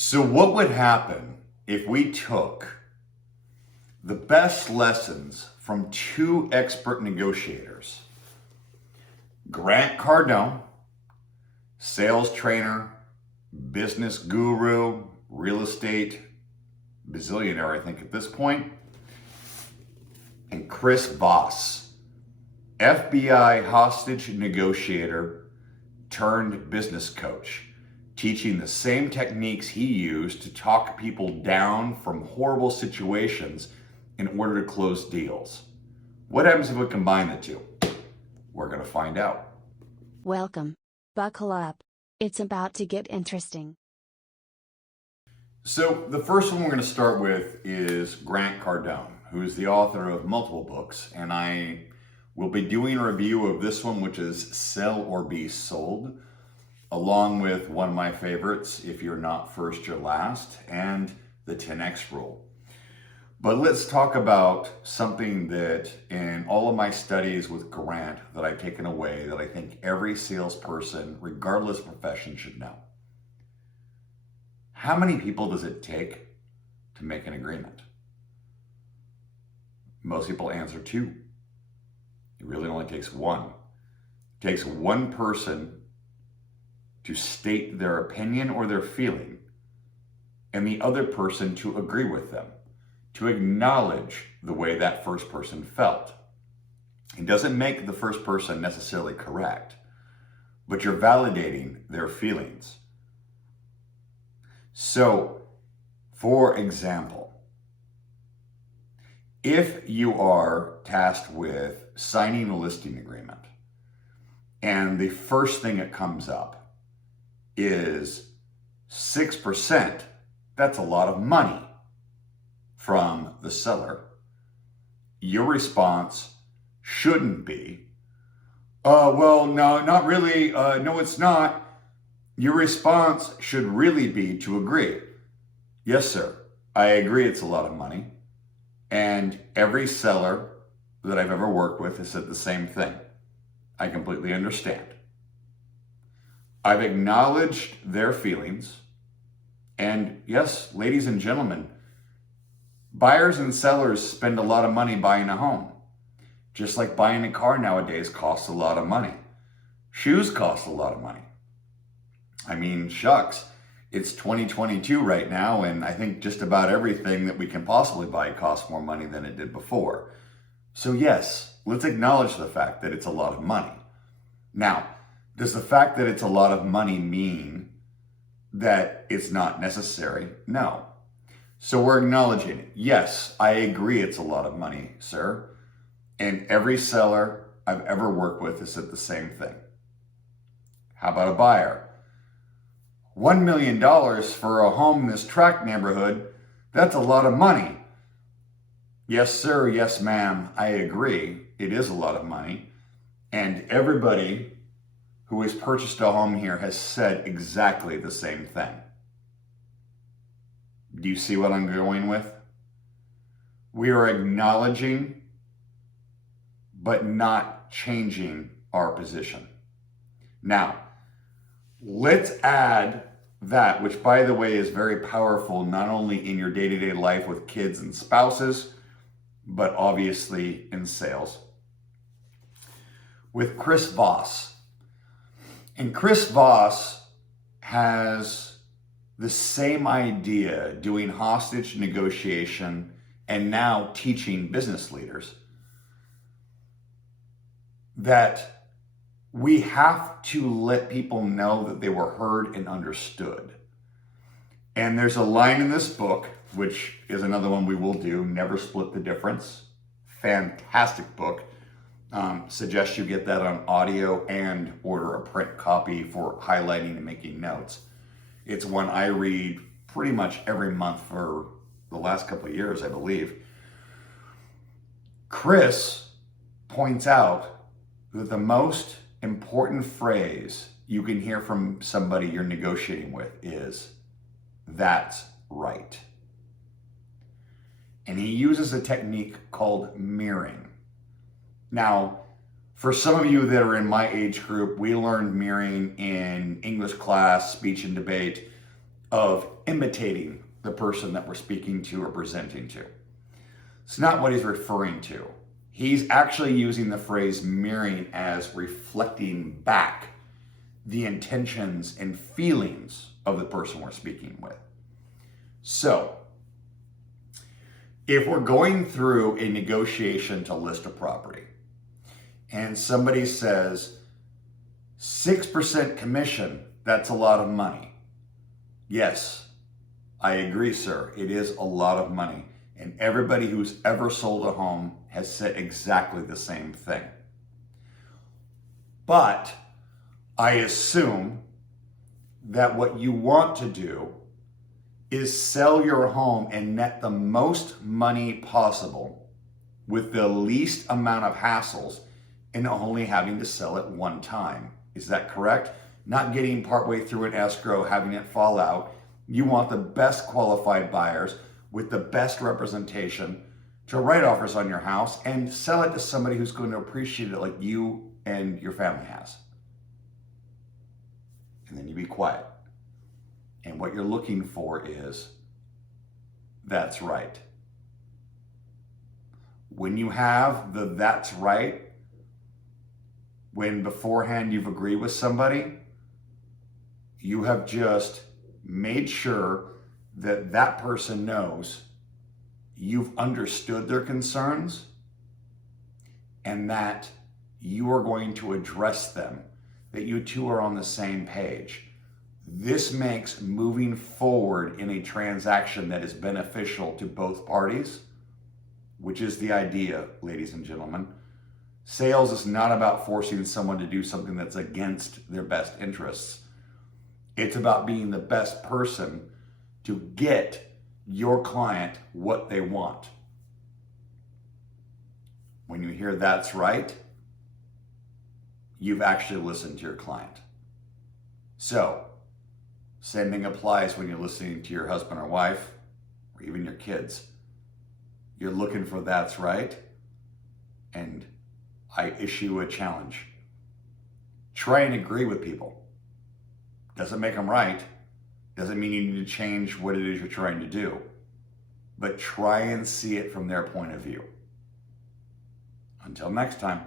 So what would happen if we took the best lessons from two expert negotiators, Grant Cardone, sales trainer, business guru, real estate bazillionaire, I think at this point, and Chris Voss, FBI hostage negotiator turned business coach, teaching the same techniques he used to talk people down from horrible situations in order to close deals. What happens if we combine the two? We're going to find out. Welcome. Buckle up. It's about to get interesting. So the first one we're going to start with is Grant Cardone, who is the author of multiple books, and I will be doing a review of this one, which is Sell or Be Sold, along with one of my favorites, If You're Not First, You're Last, and the 10X Rule. But let's talk about something that in all of my studies with Grant that I've taken away that I think every salesperson, regardless of profession, should know. How many people does it take to make an agreement? Most people answer two. It really only takes one. It takes one person to state their opinion or their feeling, and the other person to agree with them, to acknowledge the way that first person felt. It doesn't make the first person necessarily correct, but you're validating their feelings. So, for example, if you are tasked with signing a listing agreement, and the first thing that comes up is 6%, that's a lot of money from the seller, your response shouldn't be, well, no, not really, no, it's not. Your response should really be to agree. Yes, sir, I agree it's a lot of money. And every seller that I've ever worked with has said the same thing. I completely understand. I've acknowledged their feelings. And yes, ladies and gentlemen, buyers and sellers spend a lot of money buying a home. Just like buying a car nowadays costs a lot of money. Shoes cost a lot of money. I mean, shucks, it's 2022 right now, and I think just about everything that we can possibly buy costs more money than it did before. So yes, let's acknowledge the fact that it's a lot of money. Now, does the fact that it's a lot of money mean that it's not necessary? No. So we're acknowledging it. Yes, I agree it's a lot of money, sir. And every seller I've ever worked with has said the same thing. How about a buyer? $1 million for a home in this tract neighborhood, that's a lot of money. Yes, sir. Yes, ma'am. I agree. It is a lot of money. And everybody who has purchased a home here has said exactly the same thing. Do you see what I'm going with? We are acknowledging, but not changing our position. Now, let's add that, which by the way is very powerful, not only in your day-to-day life with kids and spouses, but obviously in sales, with Chris Voss. And Chris Voss has the same idea doing hostage negotiation and now teaching business leaders that we have to let people know that they were heard and understood. And there's a line in this book, which is another one we will do, Never Split the Difference. Fantastic book. Suggest you get that on audio and order a print copy for highlighting and making notes. It's one I read pretty much every month for the last couple of years, I believe. Chris points out that the most important phrase you can hear from somebody you're negotiating with is, "That's right." And he uses a technique called mirroring. Now, for some of you that are in my age group, we learned mirroring in English class, speech and debate, of imitating the person that we're speaking to or presenting to. It's not what he's referring to. He's actually using the phrase mirroring as reflecting back the intentions and feelings of the person we're speaking with. So, if we're going through a negotiation to list a property and somebody says 6% commission, that's a lot of money. Yes, I agree, sir. It is a lot of money. And everybody who's ever sold a home has said exactly the same thing. But I assume that what you want to do is sell your home and net the most money possible with the least amount of hassles and only having to sell it one time. Is that correct? Not getting partway through an escrow, having it fall out. You want the best qualified buyers with the best representation to write offers on your house and sell it to somebody who's going to appreciate it like you and your family has. And then you be quiet. And what you're looking for is, that's right. When you have the that's right, when beforehand you've agreed with somebody, you have just made sure that that person knows you've understood their concerns and that you are going to address them, that you two are on the same page. This makes moving forward in a transaction that is beneficial to both parties, which is the idea, ladies and gentlemen. Sales is not about forcing someone to do something that's against their best interests. It's about being the best person to get your client what they want. When you hear that's right, you've actually listened to your client. So, same thing applies when you're listening to your husband or wife, or even your kids. You're looking for that's right, and I issue a challenge. Try and agree with people. Doesn't make them right. Doesn't mean you need to change what it is you're trying to do. But try and see it from their point of view. Until next time.